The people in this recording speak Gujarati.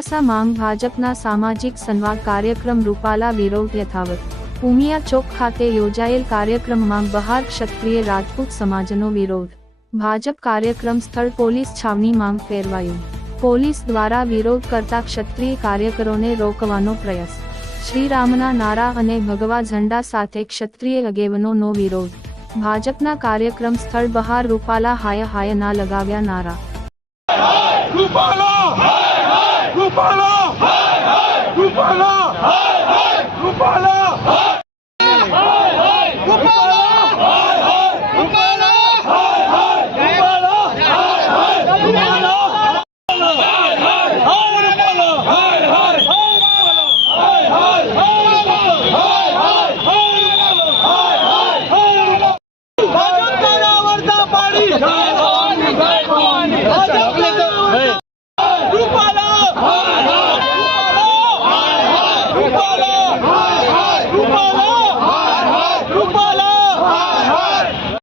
મોડાસા માંગ ભાજપના સામાજિક સંવાદ કાર્યક્રમ રૂપાલા વિરોધ યથાવત। ઉમિયા ચોક ખાતે યોજાયેલ કાર્યક્રમમાં બહાર ક્ષત્રિય રાજપૂત સમાજનો વિરોધ। ભાજપ કાર્યક્રમ સ્થળ પોલીસ છાવણીમાં ફેરવાયું। પોલીસ દ્વારા વિરોધ કરતા ક્ષત્રિય કાર્યકરોને રોકવાનો પ્રયાસ। શ્રીરામના નારા અને ભગવા ઝંડા સાથે ક્ષત્રિય આગેવાનોનો વિરોધ। ભાજપના કાર્યક્રમ સ્થળ બહાર રૂપાલા હાય હાય ના લગાવ્યા નારા। રૂપાલા હાય હાય રૂપાલા હાય હાય રૂપાલા હાય હાય રૂપાલા હાય હાય રૂપાલા હાય હાય રૂપાલા હાય હાય રૂપાલા હાય હાય રૂપાલા હાય હાય રૂપાલા હાય હાય